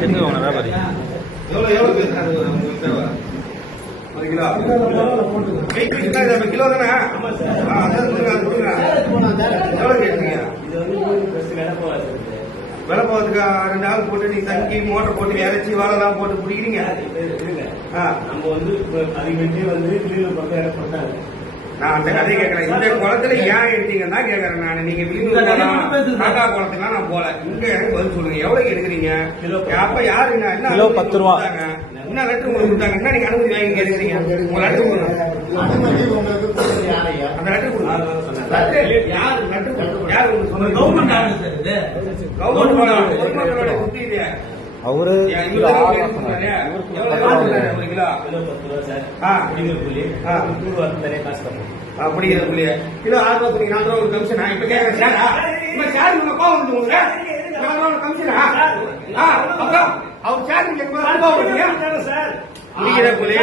எடுத்துக்கோங்க வியாபாரி எவ்வளவு ஒரு கிலோ தானே விலை போகிறதுக்கு ரெண்டு ஆள் போட்டு நீங்க தங்கி மோட்டர் போட்டு இறச்சி வாழைலாம் போட்டு பிடிக்கிறீங்க ஆ, நம்ம வந்து இப்ப அதுக்கு வந்து கிளீனர் பக்கம் இடம் நான் அந்த கதையை கேட்கறேன். இந்த குளத்துல ஏன் எடுத்தீங்கன்னா கேட்கறேன் நான். நீங்க பேசுங்க. காக்கா குளத்துக்குலாம் நான் போல. இங்க எனக்கு பதில் சொல்லுங்க. எவ்வளவு எடுக்கிறீங்க? அப்ப யாருங்க என்ன கிலோ பத்து ரூபா. என்ன லெட்டர் உங்களுக்கு கொடுத்தாங்க? என்ன நீங்க அனுமதி வாங்கி கேட்கறீங்க? உங்க லெட்டர் கொடுங்க. அந்த லெட்டர் கொடுங்க. யார் லெட்டர் யார்? கவர்மெண்ட் ஆஃபீஸ் சார் இது. கவர்மெண்ட் புத்தி இல்லையா அவரு பத்து புள்ளி அப்படிங்கிற புள்ளிய. கிலோ ஆறு சொன்னீங்க நாலு ரூபா ஒரு கமிஷனா இப்ப கேட்கறேன் சாரா இப்ப சார் உங்க கோவம் வந்து உங்களுக்கு நாலு ரூபா ஒரு கமிஷனா ஆ, அப்புறம் அவர் சார். நீங்க பத்து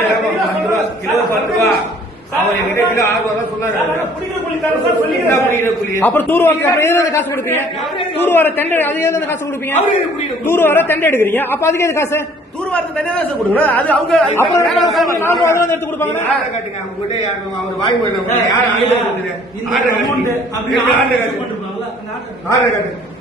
கிலோ பத்து ரூபா என்ன அப்புறம் தூர் வாரத்துக்கு அப்புறம் அந்த காசு கொடுப்பீங்க? தூர் வார டெண்டர் அது அந்த காசு கொடுப்பீங்க? அவரு எதுக்கு குடிக்கிற தூர் வார டெண்டர் எடுக்கிறீங்க. அப்ப அதுக்கு எது காசு? தூர் வரது தனியாக தான் சார் கொடுக்கணும். அது அவங்க அப்புறம் நாலு எடுத்து கொடுப்பாங்க காட்டுங்க. அவங்க கிட்ட அவர் வாங்கி ஆர்டர் காட்டுங்க. ஆர்டர் காட்டுங்க.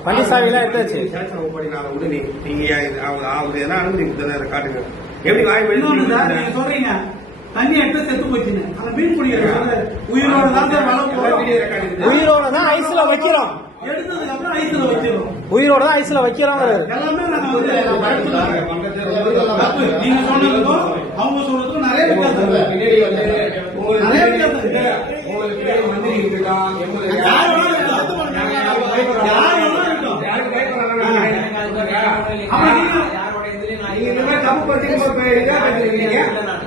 அவங்க சாவிலாம் எடுத்தாச்சு நீ நீங்க அவர் என்ன அனுமதி காட்டுங்க எப்படி நீங்க போயிட்டு சொல்றீங்க தண்ணி எடுத்து செத்து போச்சுன்னு அந்த மீன் பிடிக்கிற. உயிரோட தான் உயிரோட தான் ஐஸ்ல வைக்கிறோம் எடுத்ததுக்கு அப்புறம் ஐஸ்ல வச்சிடும் உயிரோட தான் ஐஸ்ல நாங்க சொன்னதுக்கும் அவங்க சொல்றதுக்கும் நிறைய வித்தியாசம் இருக்கு. பின்னாடி வந்து உங்களுக்கு நிறைய வித்தியாசம்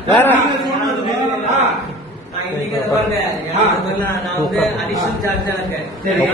வேற. சொன்னதுக்கும் சரி.